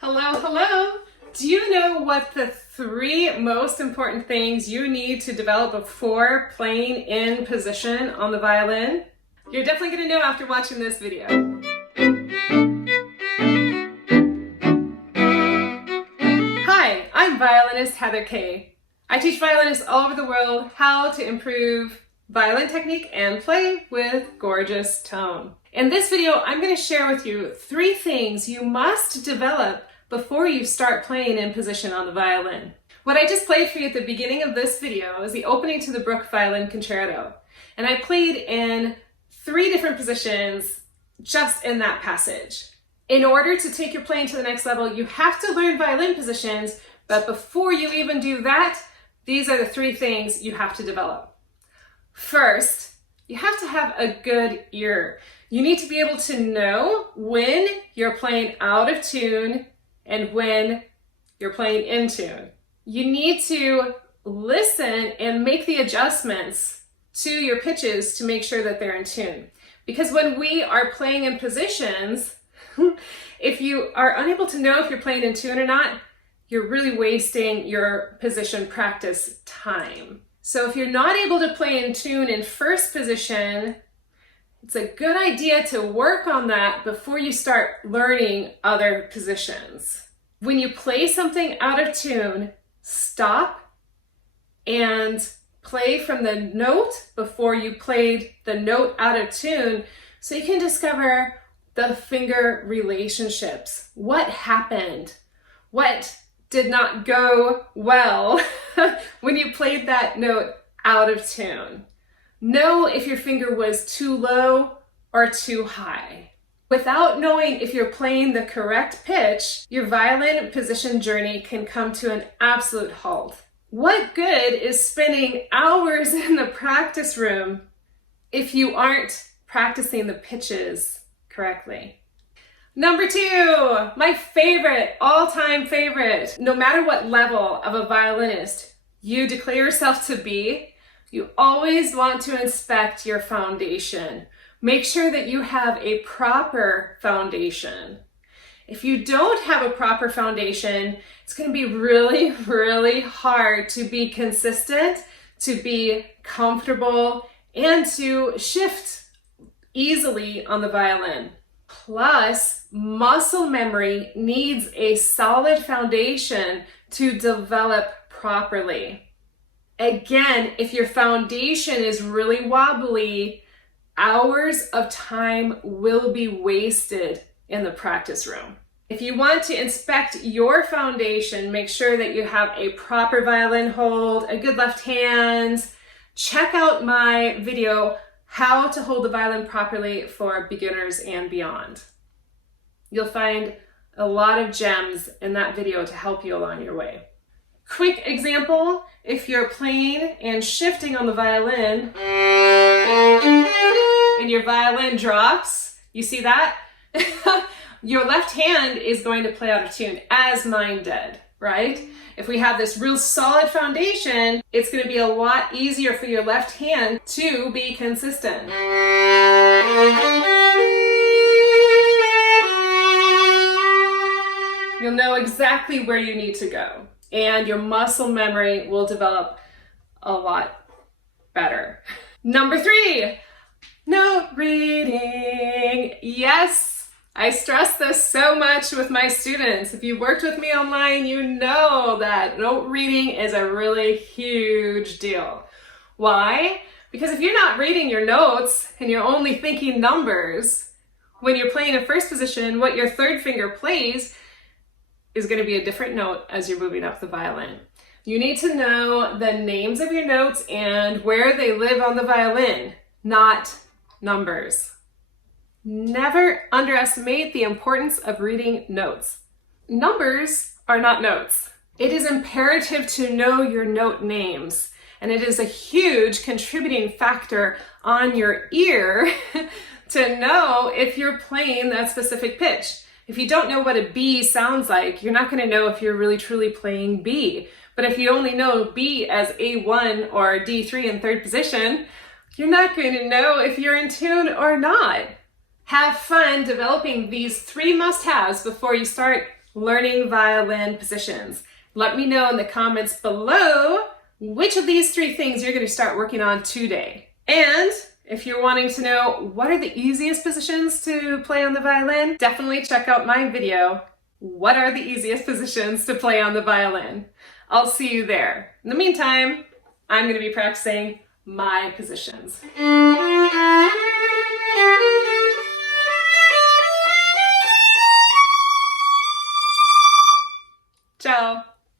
Hello, hello! Do you know what the 3 most important things you need to develop before playing in position on the violin? You're definitely going to know after watching this video. Hi, I'm violinist Heather Kaye. I teach violinists all over the world how to improve violin technique and play with gorgeous tone. In this video, I'm going to share with you 3 things you must develop before you start playing in position on the violin. What I just played for you at the beginning of this video is the opening to the Bruch Violin Concerto. And I played in 3 different positions just in that passage. In order to take your playing to the next level, you have to learn violin positions, but before you even do that, these are the 3 things you have to develop. First, you have to have a good ear. You need to be able to know when you're playing out of tune and when you're playing in tune. You need to listen and make the adjustments to your pitches to make sure that they're in tune. Because when we are playing in positions, if you are unable to know if you're playing in tune or not, you're really wasting your position practice time. So if you're not able to play in tune in first position, it's a good idea to work on that before you start learning other positions. When you play something out of tune, stop and play from the note before you played the note out of tune so you can discover the finger relationships. What happened? What did not go well when you played that note out of tune? Know if your finger was too low or too high. Without knowing if you're playing the correct pitch, your violin position journey can come to an absolute halt. What good is spending hours in the practice room if you aren't practicing the pitches correctly? Number 2, my favorite, all-time favorite. No matter what level of a violinist you declare yourself to be, you always want to inspect your foundation. Make sure that you have a proper foundation. If you don't have a proper foundation, it's going to be really, really hard to be consistent, to be comfortable, and to shift easily on the violin. Plus, muscle memory needs a solid foundation to develop properly. Again, if your foundation is really wobbly, hours of time will be wasted in the practice room. If you want to inspect your foundation, make sure that you have a proper violin hold, a good left hand. Check out my video, How to Hold the Violin Properly for Beginners and Beyond. You'll find a lot of gems in that video to help you along your way. Quick example, if you're playing and shifting on the violin and your violin drops, you see that? Your left hand is going to play out of tune, as mine did, right? If we have this real solid foundation, it's going to be a lot easier for your left hand to be consistent. You'll know exactly where you need to go, and your muscle memory will develop a lot better. Number 3, note reading. Yes, I stress this so much with my students. If you worked with me online, you know that note reading is a really huge deal. Why? Because if you're not reading your notes and you're only thinking numbers, when you're playing in first position, what your third finger plays is going to be a different note as you're moving up the violin. You need to know the names of your notes and where they live on the violin, not numbers. Never underestimate the importance of reading notes. Numbers are not notes. It is imperative to know your note names, and it is a huge contributing factor on your ear to know if you're playing that specific pitch. If you don't know what a B sounds like, you're not going to know if you're really truly playing B. But if you only know B as A1 or D3 in third position, you're not going to know if you're in tune or not. Have fun developing these 3 must-haves before you start learning violin positions. Let me know in the comments below which of these 3 things you're going to start working on today. And if you're wanting to know what are the easiest positions to play on the violin, definitely check out my video, What are the easiest positions to play on the violin? I'll see you there. In the meantime, I'm going to be practicing my positions.